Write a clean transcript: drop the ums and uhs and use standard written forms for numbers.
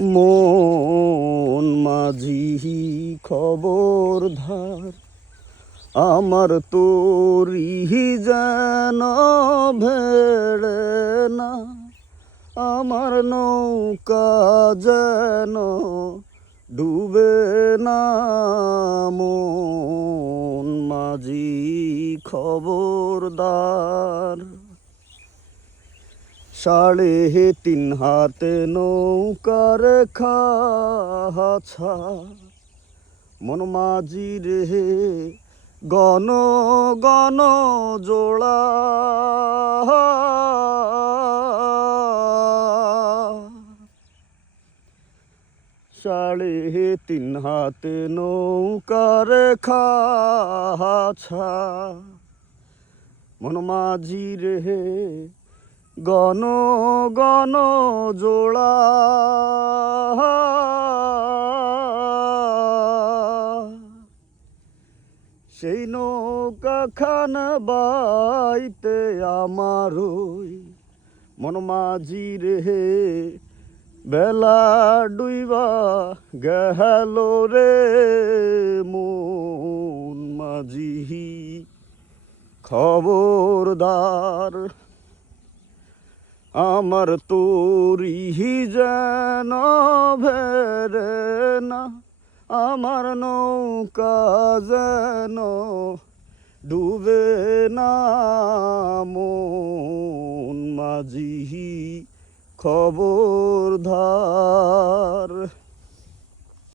মন মাঝি খবরধার, আমার তোরি যেন ভেড়ে না, আমার নৌকা যেন ডুবে না। মন মাঝি খবরদার, 3.5 হাতে নৌকার খাছা, মন মাঝি রে গণ গণ জোড়া। 3.5 হাতে নৌকার খাছা, মন মাঝি রে গণ গণ জোড়া। সেই নৌকা খান বাইতে আমার মন মাঝি রে বেলা ডুইবা গেল রে। মন মাঝি খবরদার, আমার তোরি যেন ভেড়ে না, আমার নৌকা যেন ডুবে না। মন মাঝি খবরদার।